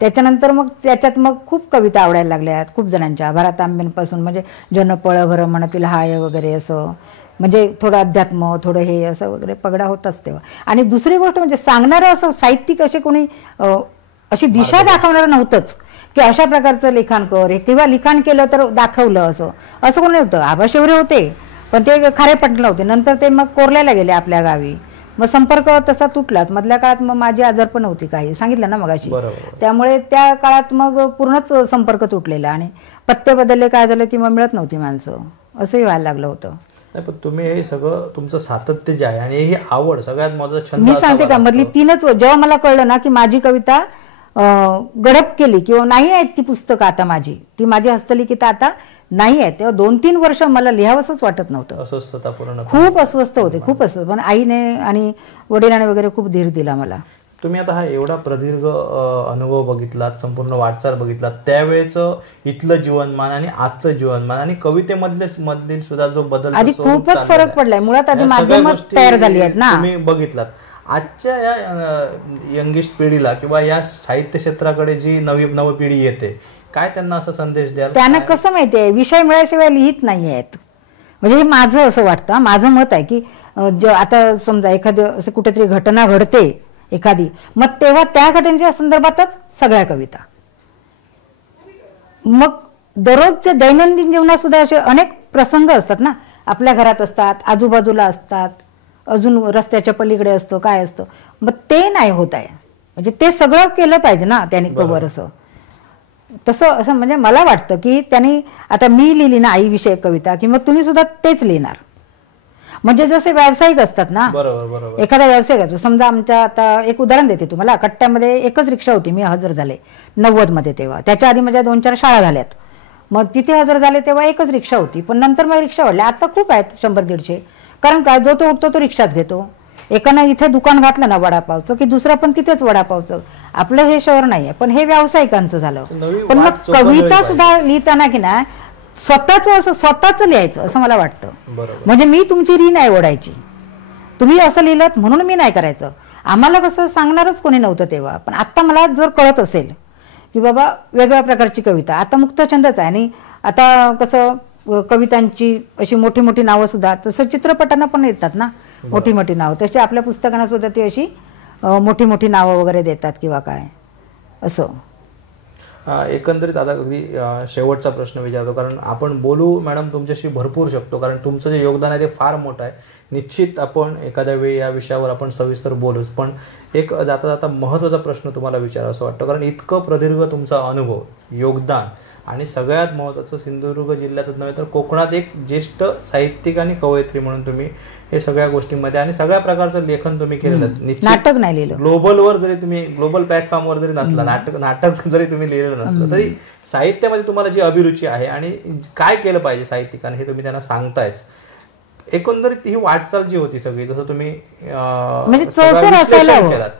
त्याच्यानंतर मग त्याच्यात मग खूप कविता आवडायला लागल्यात खूप जणांच्या, भारत आंबेंपासून, म्हणजे जन पळभर म्हणतील हाय वगैरे, असं म्हणजे थोडं अध्यात्म, थोडं हे असं वगैरे पगडा होताच तेव्हा. आणि दुसरी गोष्ट म्हणजे सांगणारं असं साहित्यिक असे कोणी अशी दिशा दाखवणारं नव्हतंच, की अशा प्रकारचं लिखाण कर, किंवा लिखाण केलं तर दाखवलं, असं कोणी नव्हतं. आबा शेवरे होते, पण ते खारे पटलं होते. नंतर ते मग कोरल्याला गेले आपल्या गावी. मग संपर्क तसा तुटलाच. मधल्या काळात मग माझी आजारपण होती काही, सांगितलं ना मगाशी, त्यामुळे त्या काळात मग पूर्णच संपर्क तुटलेला. आणि पत्ते बदलले, काय झालं की मग मिळत नव्हती माणसं, असंही व्हायला लागलं होतं. नाही, पण तुम्ही हे सगळं तुमचं सातत्य जे आहे आणि ही आवड, सगळ्यात महत्त्वाचा छंद, मी सांगते का, मधली 3च जेव्हा मला कळलं ना की माझी कविता गडप केली, किंवा नाही आहेत ती पुस्तकं आता माझी हस्तलिखित आता नाही आहेत, तेव्हा 2-3 वर्ष मला लिहावंसच वाटत नव्हतं. अस्वस्थता पूर्ण, खूप अस्वस्थ होते, खूप अस्वस्थ. पण आईने आणि वडिलांनी वगैरे खूप धीर दिला मला. तुम्ही आता हा एवढा प्रदीर्घ अनुभव बघितलात, संपूर्ण वाटचाल बघितलात, त्यावेळेचं इथलं जीवनमान आणि आजचं जीवनमान आणि कवितेमधील सुद्धा जो बदल, आधी खूपच फरक पडलाय. मुळात आधी माध्यमच तयार झाली आहेत ना. तुम्ही बघितलात आजच्या या यंगिस्ट पिढीला, किंवा या साहित्य क्षेत्राकडे जी नवी पिढी येते, काय त्यांना असा संदेश द्याल? त्यांना कसं माहितीये, विषय मिळाल्याशिवाय लिहित नाही आहेत. म्हणजे हे माझं असं वाटतं, माझं मत आहे की आता समजा एखादं असं कुठेतरी घटना घडते एखादी, मग तेव्हा त्या घटनेच्या संदर्भातच सगळ्या कविता. मग दररोजच्या दैनंदिन जीवनात सुद्धा असे अनेक प्रसंग असतात ना, आपल्या घरात असतात, आजूबाजूला असतात, अजून रस्त्याच्या पलीकडे असतं, काय असतं, मग ते नाही होत आहे. म्हणजे ते सगळं केलं पाहिजे ना त्यांनी कवर. असं म्हणजे मला वाटतं की त्यांनी, आता मी लिहिली ना आईविषयक कविता, की मग तुम्ही सुद्धा तेच लिहिणार. म्हणजे जसे व्यावसायिक असतात ना, एखादा व्यावसायिक, समजा आमच्या, आता एक उदाहरण देते तुम्हाला, कट्ट्यामध्ये एकच रिक्षा होती, मी हजर झाले 90 मध्ये तेव्हा. त्याच्या आधी माझ्या 2-4 शाळा झाल्यात, मग तिथे हजर झाले तेव्हा एकच रिक्षा होती. पण नंतर मग रिक्षा वाढल्या, आता खूप आहेत, 100-150. कारण काय, जो तो उठतो तो रिक्षाच घेतो. एकानं इथे दुकान घातलं ना वडापावचं, की दुसरा पण तिथेच वडापावचं. आपलं हे शहर नाहीये, पण हे व्यावसायिकांचं झालं. पण मग कविता सुद्धा लिहिताना की ना स्वतःच लिहायचं, असं मला वाटतं. म्हणजे मी तुमची री नाही ओढायची, तुम्ही असं लिहिलं म्हणून मी नाही करायचं. आम्हाला कसं सांगणारच कोणी नव्हतं तेव्हा. पण आता मला जर कळत असेल की बाबा वेगळ्या प्रकारची कविता, आता मुक्तछंदच आहे, आणि आता कसं कवितांची अशी मोठी मोठी नावं सुद्धा, तसं चित्रपटांना पण येतात ना मोठी मोठी नावं, तशी आपल्या पुस्तकांना सुद्धा ती अशी मोठी मोठी नावं वगैरे देतात किंवा काय असं. एकंदरीत आता अगदी शेवटचा प्रश्न विचारतो, कारण आपण बोलू मॅडम तुमच्याशी भरपूर शकतो, कारण तुमचं जे योगदान आहे ते फार मोठं आहे. निश्चित आपण एखाद्या वेळी या विषयावर आपण सविस्तर बोलूच. पण एक जाता जाता महत्त्वाचा प्रश्न तुम्हाला विचारावं असं वाटतं, कारण इतकं प्रदीर्घ तुमचा अनुभव, योगदान, आणि सगळ्यात महत्त्वाचं सिंधुदुर्ग जिल्ह्यातच नव्हे तर कोकणात एक ज्येष्ठ साहित्यिक आणि कवयित्री म्हणून तुम्ही हे सगळ्या गोष्टींमध्ये आणि सगळ्या प्रकारचं लेखन तुम्ही केलेलं. नाटक नाही लिहिलं, ग्लोबलवर जरी तुम्ही, ग्लोबल प्लॅटफॉर्मवर जरी नसला, नाटक जरी तुम्ही लिहिलेलं नसलं, तरी साहित्यामध्ये तुम्हाला जी अभिरुची आहे आणि काय केलं पाहिजे साहित्यिकांनी हे तुम्ही त्यांना सांगतायच. एकंदरीत ही वाटचाल जी होती सगळी, जसं तुम्ही केलात,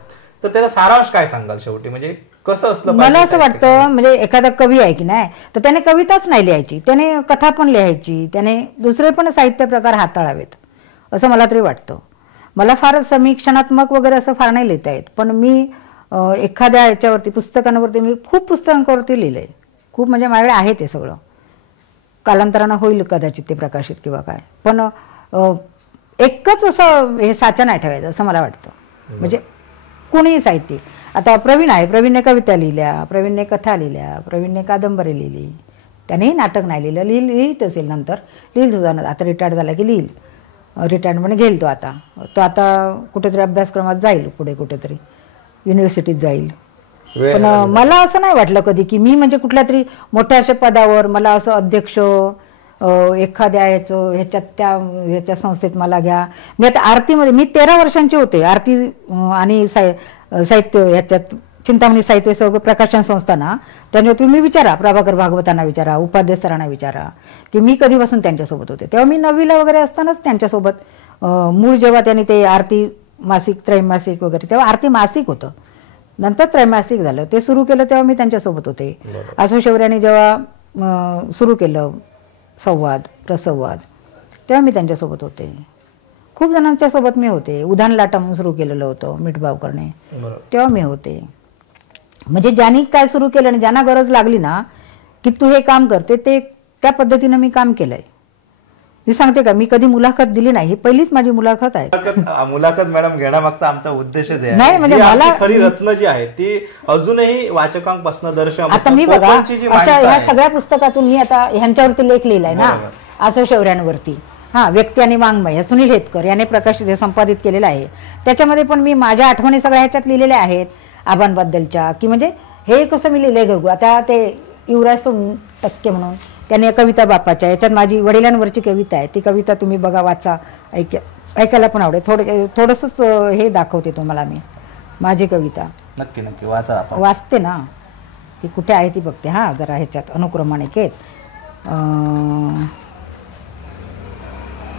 तर त्याचा सारांश काय सांगाल शेवटी? म्हणजे कसं असलं मला असं वाटतं, म्हणजे एखादा कवी आहे की नाही, तर त्याने कविताच नाही लिहायची, त्याने कथा पण लिहायची, त्याने दुसरे पण साहित्य प्रकार हाताळावेत असं मला तरी वाटतं. मला फार समीक्षणात्मक वगैरे असं फार नाही लिहिता येत, पण मी एखाद्या याच्यावरती, पुस्तकांवरती, मी खूप पुस्तकांवरती लिहिलंय, खूप, म्हणजे माझ्याकडे आहे ते सगळं. कालांतरानं होईल कदाचित ते प्रकाशित किंवा काय, पण एकच असं हे साचा नाही ठेवायचं असं मला वाटतं. म्हणजे कोणीही साहित्यिक, आता प्रवीण आहे, प्रवीणने कविता लिहिल्या, प्रवीणने कथा लिहिल्या, प्रवीणने कादंबरी लिहिली, त्यानेही नाटक नाही लिहिलं, लिहित असेल नंतर, लिहिल सुद्धा. आता रिटायर्ड झाला की लिहिल, रिटायरमेंट घेईल तो आता कुठेतरी अभ्यासक्रमात जाईल, पुढे कुठेतरी युनिव्हर्सिटीत जाईल. पण मला असं नाही वाटलं कधी की मी म्हणजे कुठल्या तरी मोठ्या अशा पदावर, मला असं अध्यक्ष एखाद्या ह्याच्या संस्थेत मला घ्या. मी आता आरतीमध्ये मी 13 वर्षांची होते. आरती आणि साहित्य ह्याच्यात चिंतामणी साहित्य प्रकाशन संस्था ना, त्यामुळे तुम्ही विचारा, प्रभाकर भागवतांना विचारा, उपाध्ये सरांना विचारा की मी कधीपासून त्यांच्यासोबत होते. तेव्हा मी 9वीला वगैरे असतानाच त्यांच्यासोबत मूळ जेव्हा त्यांनी ते आरती मासिक, त्रैमासिक वगैरे, तेव्हा आरती मासिक होतं, नंतर त्रैमासिक झालं, ते सुरू केलं तेव्हा मी त्यांच्यासोबत होते. आसू शौर्याने जेव्हा सुरू केलं संवाद प्रसंवाद, तेव्हा मी त्यांच्यासोबत होते. खूप जणांच्या सोबत मी होते. उधाण लाटा म्हणून सुरू केलेलं होतं मिठबावकरने, तेव्हा मी होते. म्हणजे ज्यांनी काय सुरू केलं आणि ज्यांना गरज लागली ना की तू हे काम करते, ते त्या पद्धतीनं मी काम केलंय. मी सांगते का, मी कधी मुलाखत दिली नाही, ही पहिलीच माझी मुलाखत आहे. मुलाखत मॅडम घेण्यामागचा आमचा उद्देश नाही, म्हणजे मला खरी रत्न जी आहे ती अजूनही वाचकांपासून दर्शन. आता मी बघा ह्या सगळ्या पुस्तकातून मी आता ह्यांच्यावरती लेख लिहिलाय ना, आसू शौर्यांवरती, व्यक्ती आणि वाङ्मय, सुनील हेतकर याने प्रकाशित संपादित केलेलं आहे. त्याच्यामध्ये पण मी माझ्या आठवणी सगळ्या ह्याच्यात लिहिलेल्या आहेत आबांबद्दलच्या, की म्हणजे हे कसं मी लिहिलंय घरगु. आता ते युवराज टक्के म्हणून त्याने कविता बापाच्या, याच्यात माझी वडिलांवरची कविता आहे, ती कविता तुम्ही बघा, वाचा, ऐकायला पण आवडेल. थोडंसंच हे दाखवते तुम्हाला मी माझी कविता. नक्की नक्की वाचा, वाचते ना, ती कुठे आहे ती बघते. जरा ह्याच्यात अनुक्रमणिकेत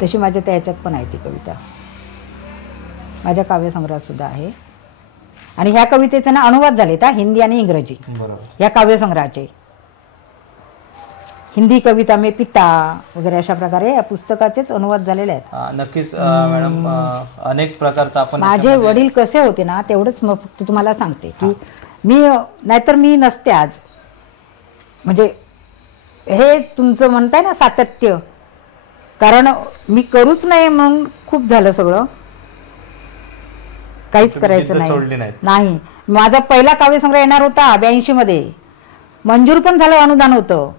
तशी माझ्या त्या ह्याच्यात पण आहे ती कविता, माझ्या काव्यसंग्रहात सुद्धा आहे. आणि ह्या कवितेचे ना अनुवाद झालेत हिंदी आणि इंग्रजी, ह्या काव्यसंग्रहाचे. हिंदी कविता में पिता वगैरे अशा प्रकारे या पुस्तकाचेच अनुवाद झालेले आहेत. नक्कीच मॅडम, अनेक प्रकारचा आपण. माझे वडील कसे होते ना, तेवढंच फक्त तुम्हाला सांगते की मी, नाहीतर मी नसते आज. म्हणजे हे तुमचं म्हणताय ना सातत्य, कारण मी करूच नाही म्हणून खूप झालं सगळं, काहीच करायचं नाही. माझा पहिला काव्यसंग्रह येणार होता 82 मध्ये, मंजूर पण झालं, अनुदान होतं.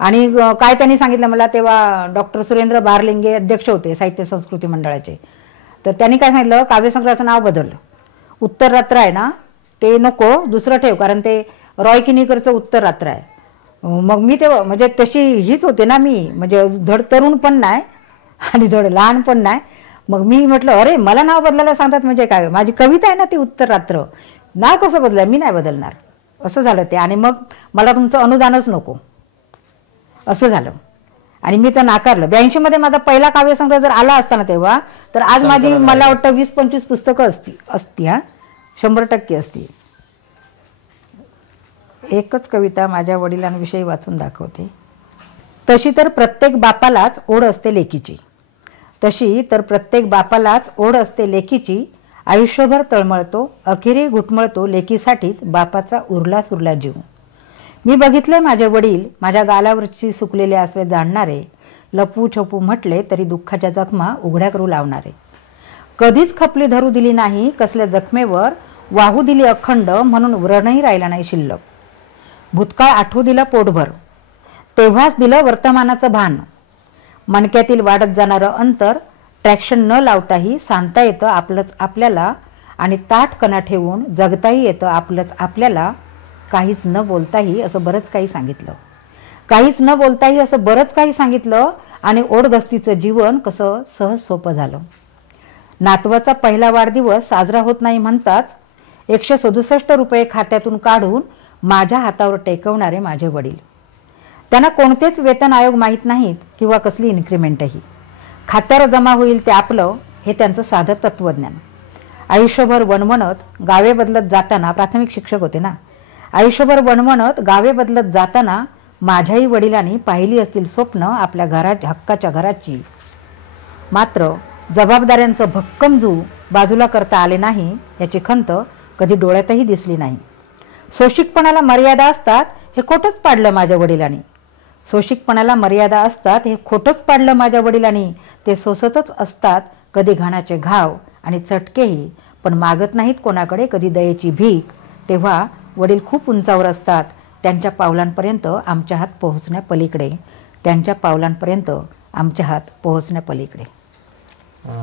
आणि काय त्यांनी सांगितलं मला, तेव्हा डॉक्टर सुरेंद्र बारलिंगे अध्यक्ष होते साहित्य संस्कृती मंडळाचे. तर त्यांनी काय सांगितलं, काव्यसंग्रहाचं नाव बदल, उत्तर रात्र आहे ना ते नको, दुसरं ठेव, कारण ते रॉय किनीकरचं उत्तर रात्र आहे. मग मी तेव्हा म्हणजे तशी हीच होते ना मी, म्हणजे धड तरुण पण नाही आणि धड लहान पण नाही. मग मी म्हटलं अरे मला नाव बदलायला सांगतात म्हणजे काय, माझी कविता आहे ना ती उत्तर रात्र, नाव कसं बदलाय, मी नाही बदलणार, असं झालं ते. आणि मग मला तुमचं अनुदानच नको असं झालं आणि मी तर नाकारलं. 82 मध्ये माझा पहिला काव्यसंग्रह जर आला असता ना तेव्हा, तर आज माझी मला वाटतं 20-25 पुस्तकं असती 100% असती. एकच कविता माझ्या वडिलांविषयी वाचून दाखवते. तशी तर प्रत्येक बापालाच ओढ असते लेकीची, तशी तर प्रत्येक बापालाच ओढ असते लेकीची, आयुष्यभर तळमळतो अखेरी घुटमळतो लेकीसाठीच बापाचा उरला सुरला जीव. मी बघितले माझे वडील माझ्या गालावरची सुकलेले आसवे जाणणारे, लपू छपू म्हटले तरी दुःखाच्या जखमा उघड्या करू लावणारे. कधीच खपली धरू दिली नाही कसल्या जखमेवर, वाहू दिली अखंड म्हणून व्रणही राहिला नाही शिल्लक. भूतकाळ आठवू दिला पोटभर, तेव्हाच दिलं वर्तमानाचं भान. मणक्यातील वाढत जाणारं अंतर ट्रॅक्शन न लावताही सांगता येतं आपलंच आपल्याला, आणि ताठ कणा ठेवून जगताही येतं आपलंच आपल्याला. काहीच न बोलताही असं बरंच काही सांगितलं, काहीच न बोलताही असं बरंच काही सांगितलं, आणि ओढगस्तीचं जीवन कसं सहज सोपं झालं. नातवाचा पहिला वाढदिवस साजरा होत नाही म्हणताच 167 रुपये खात्यातून काढून माझ्या हातावर टेकवणारे माझे वडील. त्यांना कोणतेच वेतन आयोग माहीत नाहीत किंवा कसली इन्क्रिमेंटही. खात्यावर जमा होईल ते आपलं हे त्यांचं साधं तत्त्वज्ञान. आयुष्यभर वणवणत गावे बदलत जाताना, प्राथमिक शिक्षक होते ना, आयुष्यभर वणवणत गावे बदलत जाताना माझ्याही वडिलांनी पाहिली असतील स्वप्न आपल्या हक्काच्या घराची. मात्र जबाबदाऱ्यांचं भक्कम जू बाजूला करता आले नाही याची खंत कधी डोळ्यातही दिसली नाही. सोशिकपणाला मर्यादा असतात हे खोटंच पाडलं माझ्या वडिलांनी. सोशिकपणाला मर्यादा असतात हे खोटंच पाडलं माझ्या वडिलांनी. ते सोसतच असतात कधी घाणाचे घाव आणि चटकेही, पण मागत नाहीत कोणाकडे कधी दयेची भीक. तेव्हा वडील खूप उंचावर असतात, त्यांच्या पावलांपर्यंत आमच्या हात पोहोचण्यापलीकडे, त्यांच्या पावलांपर्यंत आमच्या हात पोहोचण्यापलीकडे.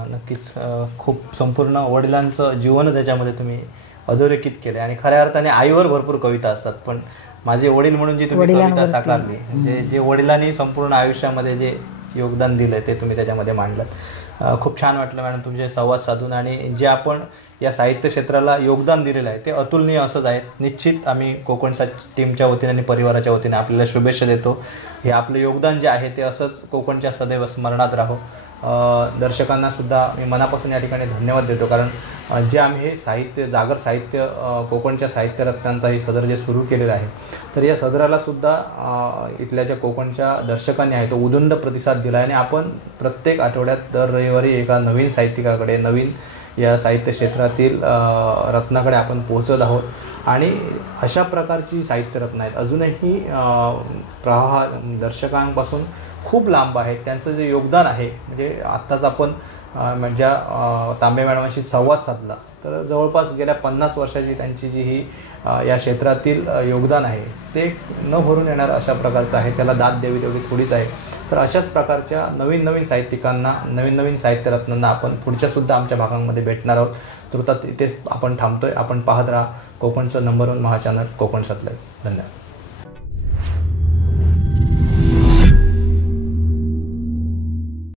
नक्कीच खूप संपूर्ण वडिलांचं जीवनच याच्यामध्ये तुम्ही अधोरेखित केले आणि खऱ्या अर्थाने आईवर भरपूर कविता असतात, पण माझे वडील म्हणून जी तुम्ही कविता साकारली, म्हणजे जे वडिलांनी संपूर्ण आयुष्यामध्ये जे योगदान दिलं ते तुम्ही त्याच्यामध्ये मांडलं. खूप छान वाटलं मॅडम तुमचे संवाद साधून, आणि जे आपण या साहित्य क्षेत्राला योगदान दिलेलं आहे ते अतुलनीय असंच आहे. निश्चित आम्ही कोकणच्या टीमच्या वतीने आणि परिवाराच्या वतीने आपल्याला शुभेच्छा देतो. हे आपलं योगदान जे आहे ते असंच कोकणच्या सदैव स्मरणात राहो. दर्शकांना सुद्धा मी मनापासून या ठिकाणी धन्यवाद देतो, कारण जे आम्ही हे साहित्य जागर साहित्य कोकणच्या साहित्य रत्नांचा हे सदर जे सुरू केलेलं आहे, तर या सदराला सुद्धा इथल्या ज्या कोकणच्या दर्शकांनी आहे तो उदंड प्रतिसाद दिला आहे. आणि आपण प्रत्येक आठवड्यात दर रविवारी एका नवीन साहित्यिकाकडे, नवीन या साहित्य क्षेत्रातील रत्नाकडे आपण पोहोचत आहोत. आणि अशा प्रकारची साहित्यरत्न आहेत अजूनही प्रवाह दर्शकांपासून खूप लांब आहेत. त्यांचं जे योगदान आहे, म्हणजे आत्ताच आपण म्हणजे तांबे मॅडमांशी संवाद साधला तर जवळपास गेल्या 50 वर्षाची त्यांची जी ही या क्षेत्रातील योगदान आहे ते न भरून येणार अशा प्रकारचं आहे. त्याला दाद द्यावी तेवढी थोडीच आहे. तर अशाच प्रकारच्या नवीन नवीन साहित्यिकांना, नवीन नवीन साहित्यरत्नांना आपण पुढच्यासुद्धा आमच्या भागांमध्ये भेटणार आहोत. तर इथेच आपण थांबतोय. आपण पाहत राहा कोकणचं नंबर 1 महाचॅनल कोकण सतलज. धन्यवाद.